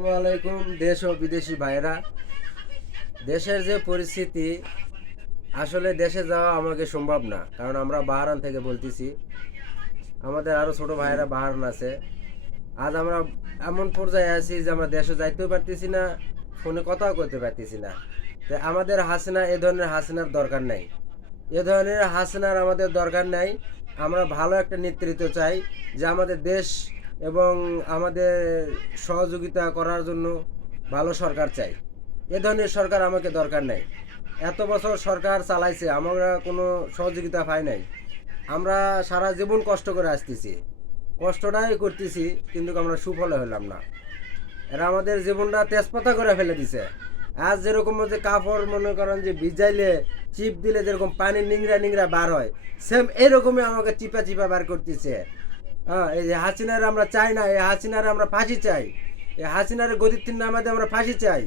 আসসালামু আলাইকুম। দেশ ও বিদেশি ভাইরা, দেশের যে পরিস্থিতি, আসলে দেশে যাওয়া আমাকে সম্ভব না, কারণ আমরা বাহারান থেকে বলতেছি। আমাদের আরও ছোট ভাইয়েরা বাহারান আছে। আজ আমরা এমন পর্যায়ে আছি যে আমরা দেশে যাইতেও পারতেছি না, ফোনে কথাও করতে পারতেছি না। তো আমাদের হাসিনা, এ ধরনের হাসিনার দরকার নাই। এ ধরনের হাসিনার আমাদের দরকার নাই। আমরা ভালো একটা নেতৃত্ব চাই, যে আমাদের দেশ এবং আমাদের সহযোগিতা করার জন্য ভালো সরকার চাই। এ ধরনের সরকার আমাকে দরকার নাই। এত বছর সরকার চালাইছে, আমরা কোনো সহযোগিতা পাই নাই। আমরা সারা জীবন কষ্ট করে আসতেছি, কষ্টটাই করতেছি, কিন্তু আমরা সুফলে হলাম না। এরা আমাদের জীবনটা তেজপাতা করে ফেলে দিছে। আজ যেরকম যে কাপড় মনে করেন যে ভিজাইলে চিপ দিলে যেরকম পানি নিংড়া নিংড়া বার হয়, সেম এরকমই আমাকে চিপা চিপা বার করতেছে। হ্যাঁ, এই যে হাসিনার আমরা চাই না, এই হাসিনার আমরা ফাঁসি চাই। এই হাসিনার গদির নামাতে আমরা ফাঁসি চাই।